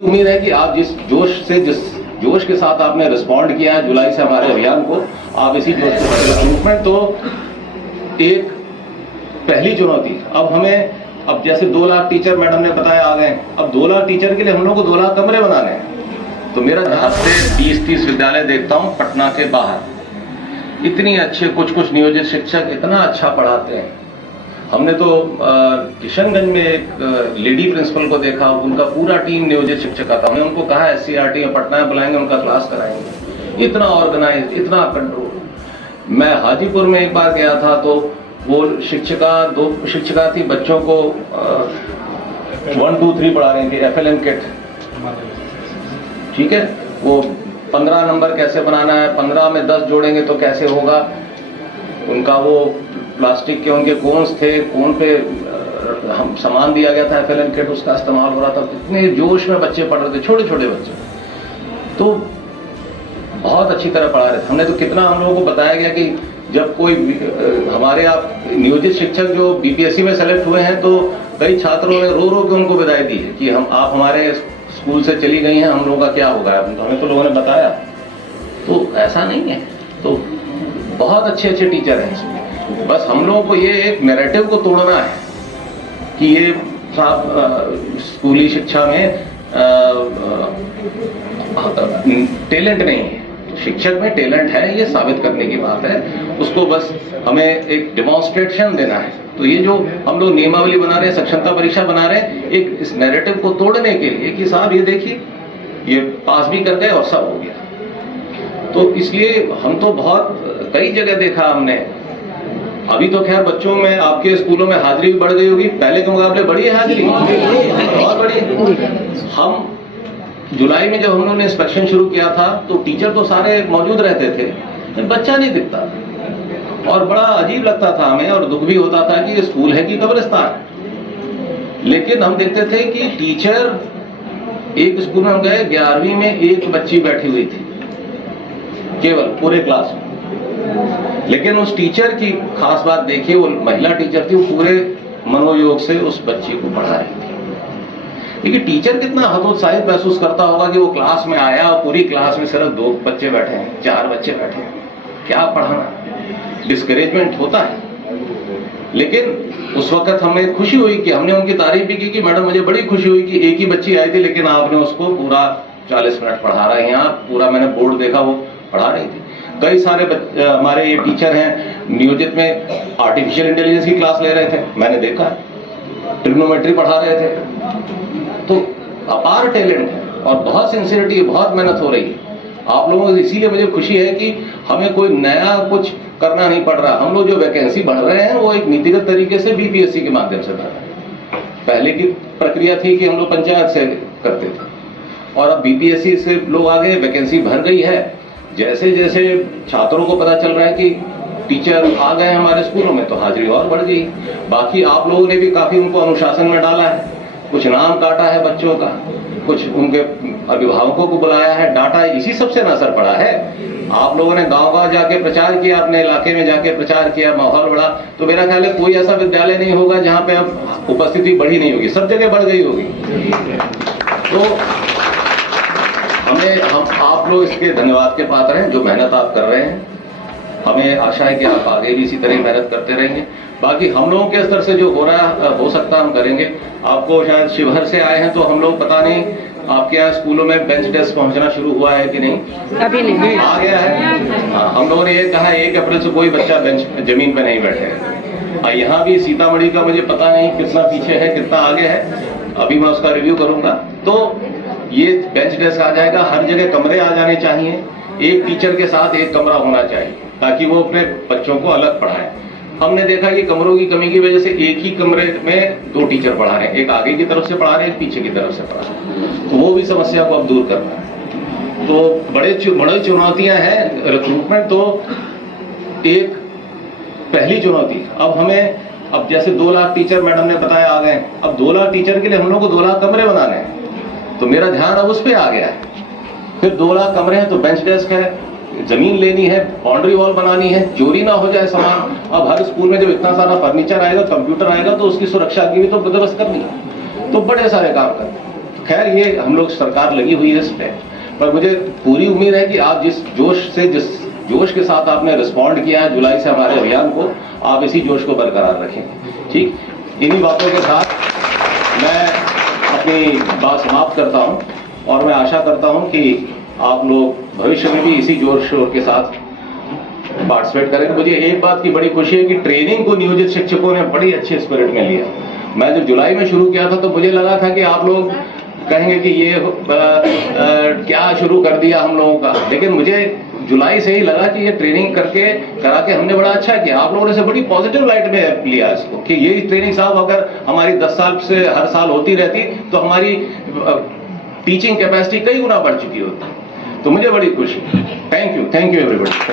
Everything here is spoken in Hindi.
उम्मीद है कि आप जिस जोश के साथ आपने रिस्पॉन्ड किया है जुलाई से हमारे अभियान को, आप इसी जोश के साथ रिक्रूटमेंट तो एक पहली चुनौती। अब जैसे 2 लाख टीचर मैडम ने बताया आ गए, अब 2 लाख टीचर के लिए हम लोग को 2 लाख कमरे बनाने हैं। तो मेरा यहाँ से 20-30 विद्यालय देखता हूँ पटना के बाहर, इतनी अच्छे कुछ नियोजित शिक्षक इतना अच्छा पढ़ाते हैं। हमने तो किशनगंज में एक लेडी प्रिंसिपल को देखा, उनका पूरा टीम नियोजित शिक्षक का था। हमने उनको कहा SCRT में पटना में बुलाएंगे, उनका क्लास कराएंगे। इतना ऑर्गेनाइज, इतना कंट्रोल। मैं हाजीपुर में एक बार गया था तो वो 2 शिक्षिका थी, बच्चों को 1 2 3 पढ़ा रही थी, FLN किट, ठीक है। वो 15 नंबर कैसे बनाना है, 15 में 10 जोड़ेंगे तो कैसे होगा। उनका वो प्लास्टिक के उनके कोन्स थे, कोन पे हम सामान दिया गया था FLN किट, उसका इस्तेमाल हो रहा था। इतने जोश में बच्चे पढ़ रहे थे, छोटे छोटे बच्चे, तो बहुत अच्छी तरह पढ़ा रहे थे। हमने तो कितना हम लोगों को बताया गया कि जब कोई हमारे आप नियोजित शिक्षक जो BPSC में सेलेक्ट हुए हैं तो कई छात्रों ने रो रो के उनको विदाई दी है कि आप हमारे स्कूल से चली गई हैं, हम लोगों का क्या होगा। हमें तो लोगों ने बताया, तो ऐसा नहीं है। तो बहुत अच्छे टीचर हैं इसमें। बस हम लोगों को ये एक नैरेटिव को तोड़ना है कि ये स्कूली शिक्षा में टैलेंट नहीं है। शिक्षक में टैलेंट है, ये साबित करने की बात है। उसको बस हमें एक डेमोन्स्ट्रेशन देना है। तो ये जो हम लोग नियमावली बना रहे हैं, सक्षमता परीक्षा बना रहे हैं, एक इस नैरेटिव को तोड़ने के लिए कि साहब ये देखिए, ये पास भी कर गए और सब हो गया। तो इसलिए हम तो बहुत कई जगह देखा हमने। अभी तो खैर बच्चों में आपके स्कूलों में हाजिरी भी बढ़ गई होगी, पहले के मुकाबले बढ़ी है हाजिरी, बहुत बड़ी। हम जुलाई में जब हम लोगों ने इंस्पेक्शन शुरू किया था तो टीचर तो सारे मौजूद रहते थे, बच्चा नहीं दिखता और बड़ा अजीब लगता था हमें, और दुख भी होता था कि ये स्कूल है कि कब्रिस्तान। लेकिन हम देखते थे कि टीचर, एक स्कूल में हम गए, 11वीं में एक बच्ची बैठी हुई थी केवल पूरे क्लास में। लेकिन उस टीचर की खास बात देखिए, वो महिला टीचर थी, वो पूरे मनोयोग से उस बच्ची को पढ़ा रही थी। देखिए टीचर कितना हतोत्साहित महसूस करता होगा कि वो क्लास में आया और पूरी क्लास में सिर्फ 2 बच्चे बैठे हैं, 4 बच्चे बैठे हैं, क्या पढ़ाना। डिस्करेजमेंट होता है। लेकिन उस वक्त हमें खुशी हुई कि हमने उनकी तारीफ भी की कि मैडम मुझे बड़ी खुशी हुई कि एक ही बच्ची आई थी लेकिन आपने उसको पूरा 40 मिनट पढ़ा रहे हैं। आप पूरा, मैंने बोर्ड देखा, वो पढ़ा रही थी। कई सारे हमारे ये टीचर हैं नियोजित में आर्टिफिशियल इंटेलिजेंस की क्लास ले रहे थे, मैंने देखा, ट्रिग्नोमेट्री पढ़ा रहे थे। तो अपार टैलेंट है और बहुत सिंसियरिटी, बहुत मेहनत हो रही है आप लोगों को। इसीलिए मुझे खुशी है कि हमें कोई नया कुछ करना नहीं पड़ रहा। हम लोग जो वैकेंसी बढ़ रहे हैं वो एक नीतिगत तरीके से BPSC के माध्यम से बढ़ रहे हैं। पहले की प्रक्रिया थी कि हम लोग पंचायत से करते थे, और अब BPSC से लोग आगे, वैकेंसी भर गई है। जैसे जैसे छात्रों को पता चल रहा है कि टीचर आ गए हमारे स्कूलों में, तो हाजिरी और बढ़ गई। बाकी आप लोगों ने भी काफी उनको अनुशासन में डाला है, कुछ नाम काटा है बच्चों का, कुछ उनके अभिभावकों को बुलाया है, डांटा, इसी सबसे ना असर पड़ा है। आप लोगों ने गांव-गांव जाके प्रचार किया, अपने इलाके में जाके प्रचार किया, माहौल बढ़ा। तो मेरा ख्याल है कोई ऐसा विद्यालय नहीं होगा जहां पे अब उपस्थिति बढ़ी नहीं होगी, सब जगह बढ़ गई होगी। तो हम आप लोग इसके धन्यवाद के पात्र हैं, जो मेहनत आप कर रहे हैं। हमें आशा है कि आप आगे भी इसी तरह मेहनत करते रहेंगे। बाकी हम लोगों के स्तर से जो हो रहा हो सकता हम करेंगे। आपको शायद शिवहर से आए हैं तो हम लोग, पता नहीं आपके यहाँ स्कूलों में बेंच डेस्क पहुंचना शुरू हुआ है कि नहीं? अभी नहीं आ गया है। हाँ, हम लोगों ने ये कहा 1 अप्रैल से कोई बच्चा जमीन पे नहीं बैठे। यहाँ भी सीतामढ़ी का मुझे पता नहीं कितना पीछे है, कितना आगे है, अभी मैं उसका रिव्यू करूंगा। तो ये बेंच डेस्क आ जाएगा, हर जगह कमरे आ जाने चाहिए, एक टीचर के साथ 1 कमरा होना चाहिए ताकि वो अपने बच्चों को अलग पढ़ाए। हमने देखा कि कमरों की कमी की वजह से एक ही कमरे में 2 टीचर पढ़ा रहे हैं, एक आगे की तरफ से पढ़ा रहे हैं, एक पीछे की तरफ से पढ़ा रहे हैं। तो वो भी समस्या को अब दूर करना है। तो बड़े चुनौतियां हैं। रिक्रूटमेंट तो एक पहली चुनौती। अब जैसे 2 लाख टीचर मैडम ने बताया आ गए, अब 2 लाख टीचर के लिए हम लोग को 2 लाख कमरे बनाने हैं। तो मेरा ध्यान अब उस पर आ गया है। फिर 2 लाख कमरे हैं तो बेंच डेस्क है, जमीन लेनी है, बाउंड्री वॉल बनानी है, चोरी ना हो जाए सामान। अब हर स्कूल में जब इतना सारा फर्नीचर आएगा, कंप्यूटर आएगा, तो उसकी सुरक्षा की भी तो बंदोबस्त करनी है। तो बड़े सारे काम करते हैं। खैर ये हम लोग सरकार लगी हुई है इस पे, पर मुझे पूरी उम्मीद है कि आप जिस जोश के साथ आपने रिस्पॉन्ड किया है जुलाई से हमारे अभियान को, आप इसी जोश को बरकरार रखें। ठीक, इन्हीं बातों के साथ मैं अपनी बात समाप्त करता हूं और मैं आशा करता हूं कि आप लोग भविष्य में भी इसी जोर शोर के साथ पार्टिसिपेट करें। मुझे एक बात की बड़ी खुशी है कि ट्रेनिंग को नियोजित शिक्षकों ने बड़ी अच्छे स्पिरिट में लिया। मैं जब जुलाई में शुरू किया था तो मुझे लगा था कि आप लोग कहेंगे कि ये क्या शुरू कर दिया हम लोगों का, लेकिन मुझे जुलाई से ही लगा कि ये ट्रेनिंग करा के हमने बड़ा अच्छा किया। आप लोगों ने से बड़ी पॉजिटिव लाइट में लिया इसको कि ये ट्रेनिंग साहब अगर हमारी 10 साल से हर साल होती रहती तो हमारी टीचिंग कैपेसिटी कई गुना बढ़ चुकी होती। तो मुझे बड़ी खुशी। Thank you everybody.